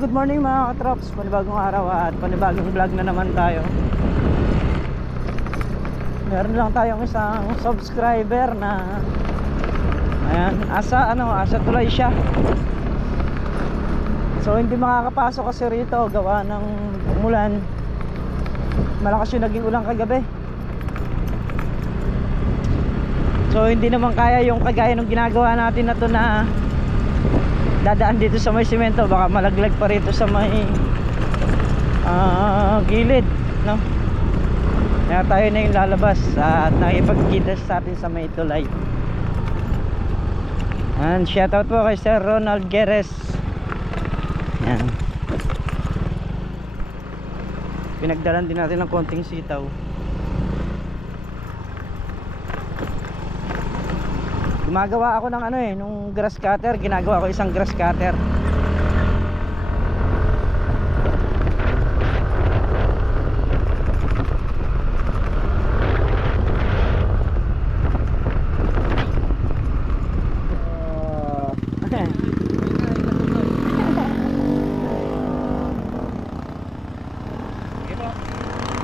good morning mga katrops. Panibagong araw at panibagong vlog na naman tayo. Meron lang tayong isang subscriber na ayan, asa tulay siya. So hindi makakapasok kasi rito gawa ng umulan. Malakas yung naging ulan kagabi. So hindi naman kaya yung kagaya ng ginagawa natin na to na dadaan dito sa may simento, baka malaglag pa rito sa may gilid, no? Kaya tayo na yung lalabas at nakipagkita sa atin sa may tulay. And shoutout po kay Sir Ronald Geres. Yan. Pinagdalan din natin ng konting sitaw. Gumagawa ako ng nung grass cutter, ginagawa ko isang grass cutter.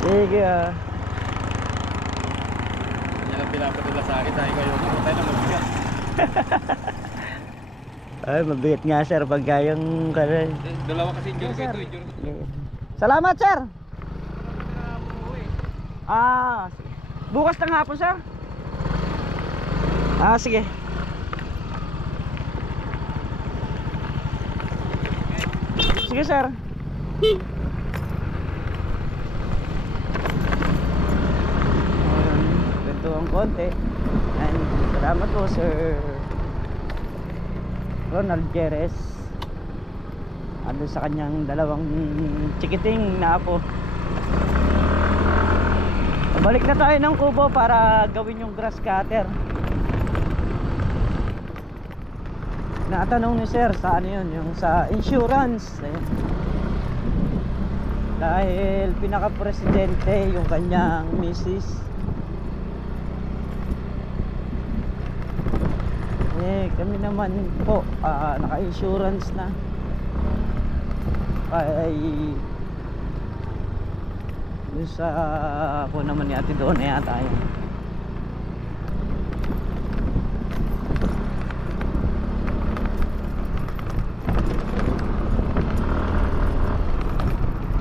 Sige ah. Yan ang pinapadala sa akin dahil kayo dito tayo na mabigat. Ay, mabigat nga sir pagka yung Dalawa kasi injury ko ito. Salamat sir. Bukas ng hapon sir. Sige. Sige sir. Ganito ang konti. And salamat po sir Ronald Geres. Ando sa kanyang dalawang chikiting na apo. Balik na tayo ng kubo para gawin yung grass cutter. Natanong ni sir sa yun, yung sa insurance. Ayun. Dahil pinaka-presidente yung kanyang misis. Kami naman po naka-insurance na. Ay yung sa ako naman ni ate doon ay tayo.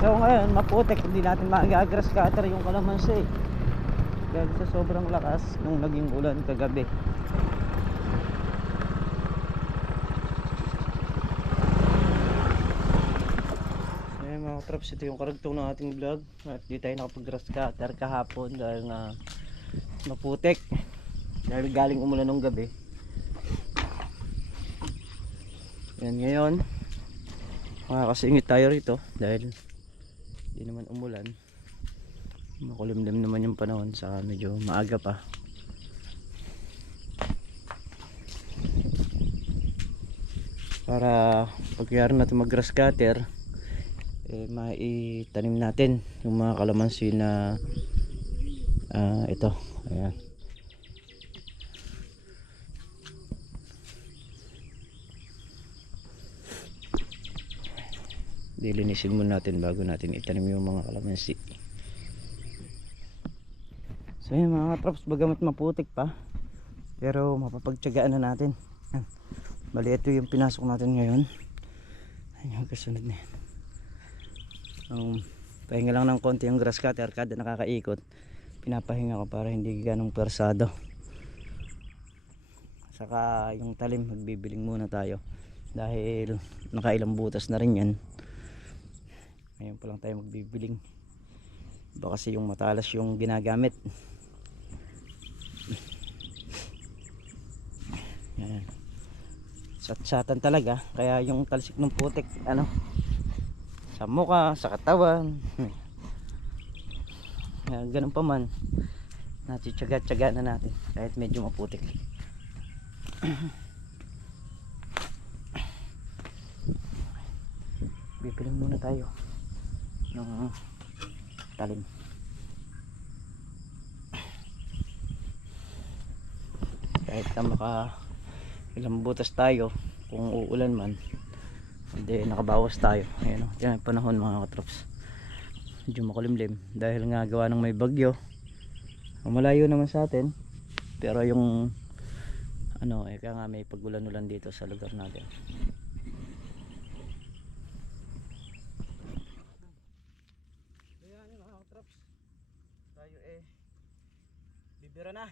So ngayon maputek, hindi natin magagrass cutter yung kalamansi dahil sa sobrang lakas nung naging ulan kagabi. Traps, ito yung karagtong ng ating vlog at di tayo nakapag grass cutter kahapon dahil nga maputek dahil galing umulan ng gabi. Yan, ngayon makakasingit tayo rito dahil di naman umulan, makulimlim naman yung panahon, sa medyo maaga pa. Para pagkayari natin mag grass cutter maitanim natin yung mga kalamansi na ito. Ayan. Dilinisin muna natin bago natin itanim yung mga kalamansi. So yun mga traps, bagamat maputik pa pero mapapagtyagaan na natin. Bali ito yung pinasok natin ngayon. Ayun yung kasunod na yan. Pahinga lang ng konti yung grass cutter kada nakakaikot, pinapahinga ko para hindi ganong persado. Saka yung talim magbibiling muna tayo dahil nakailang butas na rin yan. Ngayon pa lang tayo magbibiling, baka kasi yung matalas yung ginagamit. Yan, sat-satan talaga, kaya yung talsik ng putik sa mukha, sa katawan. Ganun pa man, natitsaga-tsaga na natin kahit medyo maputik. Bibiling muna tayo ng talim. Kahit na maka ilang butas tayo, kung uulan man Hindi nakabawas tayo. Ayan o, yan ang panahon mga katrops. Medyo makulimlim dahil nga gawa ng may bagyo. Malayo naman sa atin, pero yung ano, kaya nga may pagulan-ulan dito sa lugar natin. Ayan mga katrops, tayo bibira na.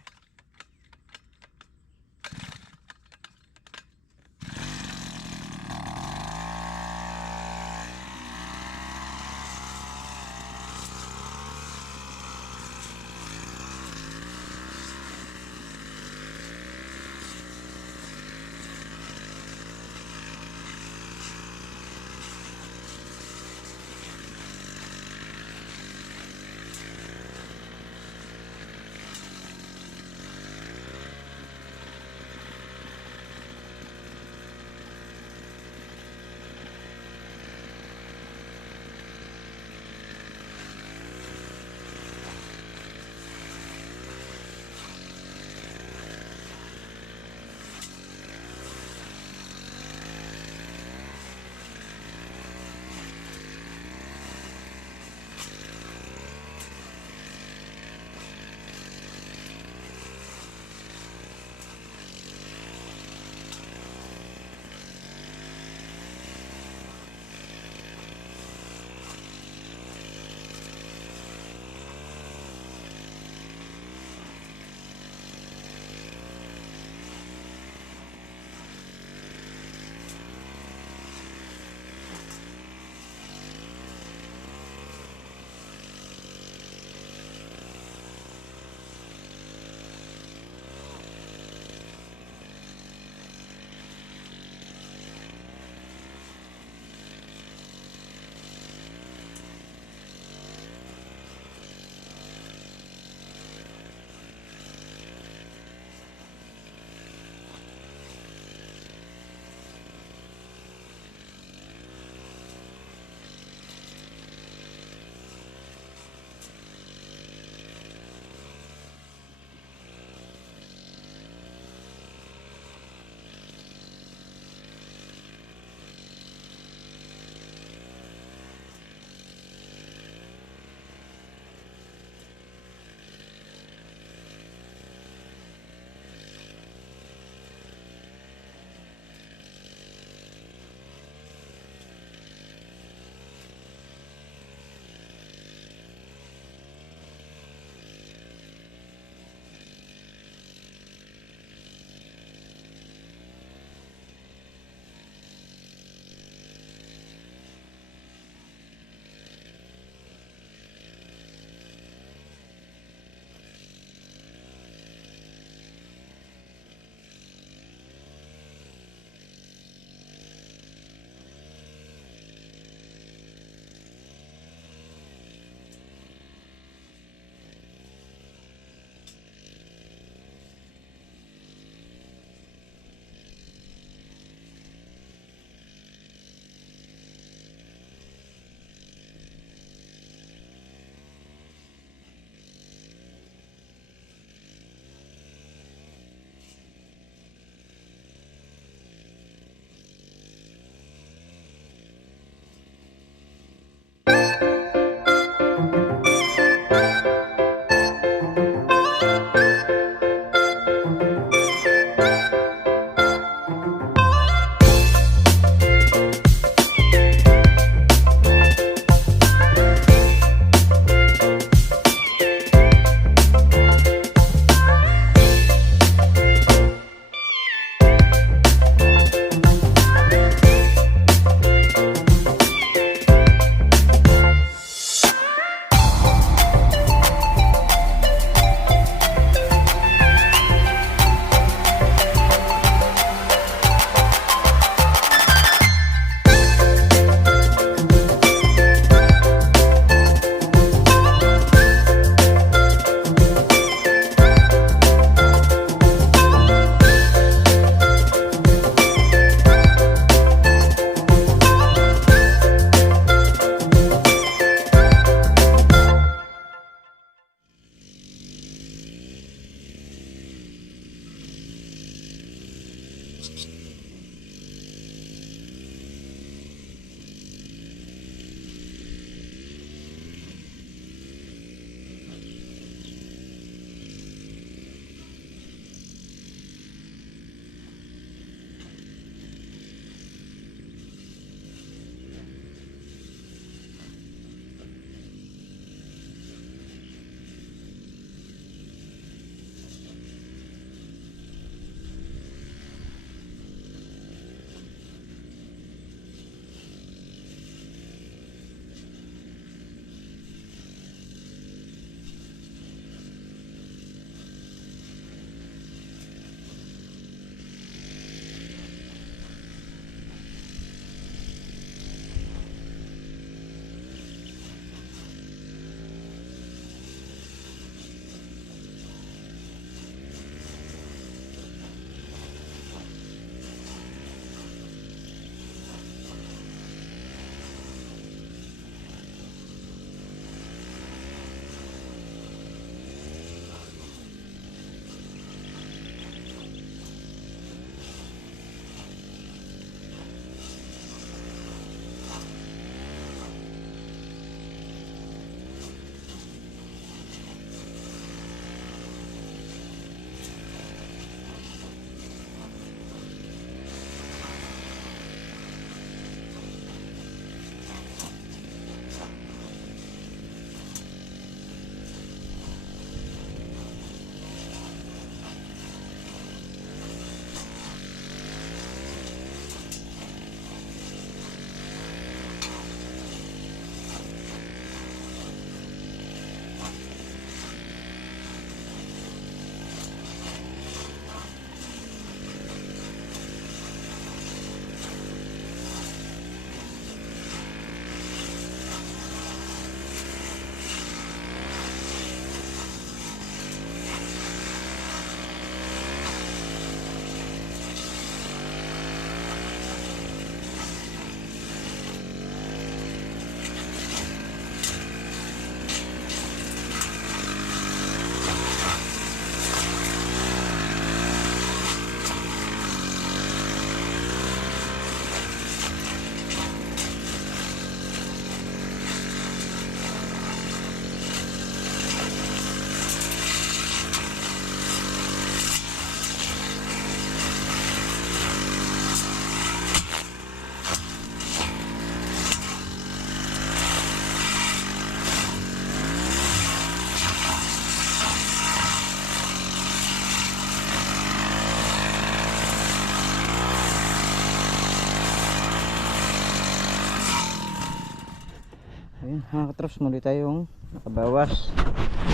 Ayun, mga katrops, muli tayong nakabawas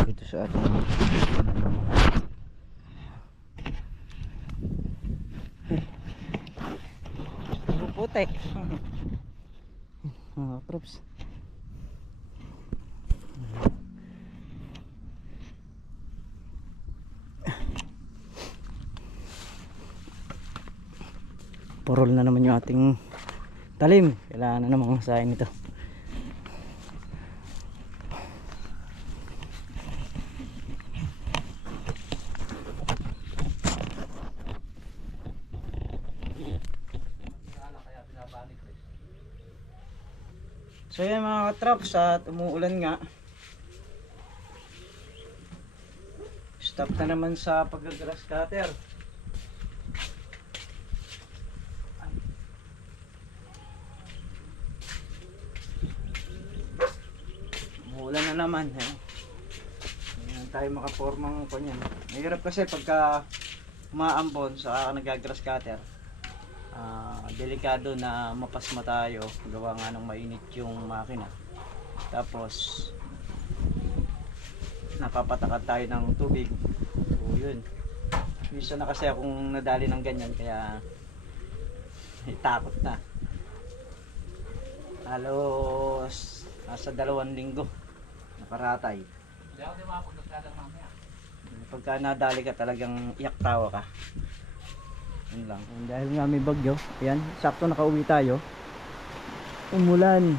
dito sa ating puputek. Mga katrops, purol na naman yung ating talim. Kailangan na namang masahin ito. So yan mga katrops, at umuulan nga, stop na naman sa pag-grass cutter. Umuulan na naman eh. Hindi tayo makapormang kanyan. Mahirap kasi pagka umaambon sa nag-grass cutter. Delikado na mapasma tayo, gawa nga ng mainit yung makina, tapos napapatakad tayo ng tubig. So yun, minsan na kasi akong nadali ng ganyan, kaya takot na. Halos nasa 2 linggo nakaratay. Pagka nadali ka, talagang iyak tawa ka. Yun lang. Dahil nga may bagyo, ayan, sakto nakauwi tayo, umulan.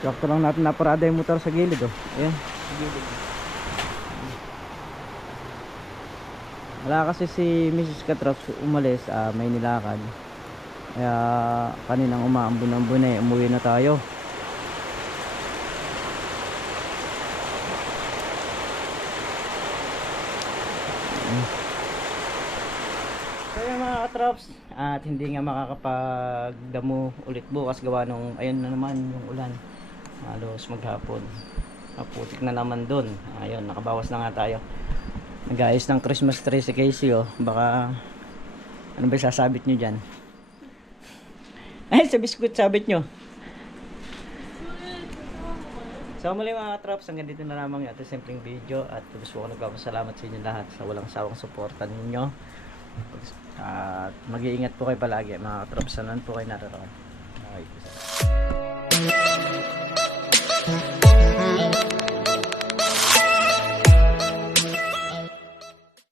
Sakto lang natin naparada yung motor sa gilid, oh. Ayan, sa gilid. Wala kasi si Mrs. Katrops umalis, may nilakad. Kaya kaninang umaambon-ambon eh, umuwi na tayo. Katrops, at hindi nga makakapagdamo ulit bukas gawa nung ayun na naman yung ulan, halos maghapon, putik na naman dun. Ayun, nakabawas na nga tayo. Nag-ayos ng Christmas tree si Casey, oh. Baka ano ba sasabit nyo dyan? Ay, sa biskuit sabit nyo. So muli mga katrops, hanggang dito na lamang yung ating simpleng video, at gusto ko nagpapasalamat sa inyo lahat sa walang sawang suporta ninyo. At mag-iingat po kayo palagi mga katrops, saan po kayo naroon. Okay.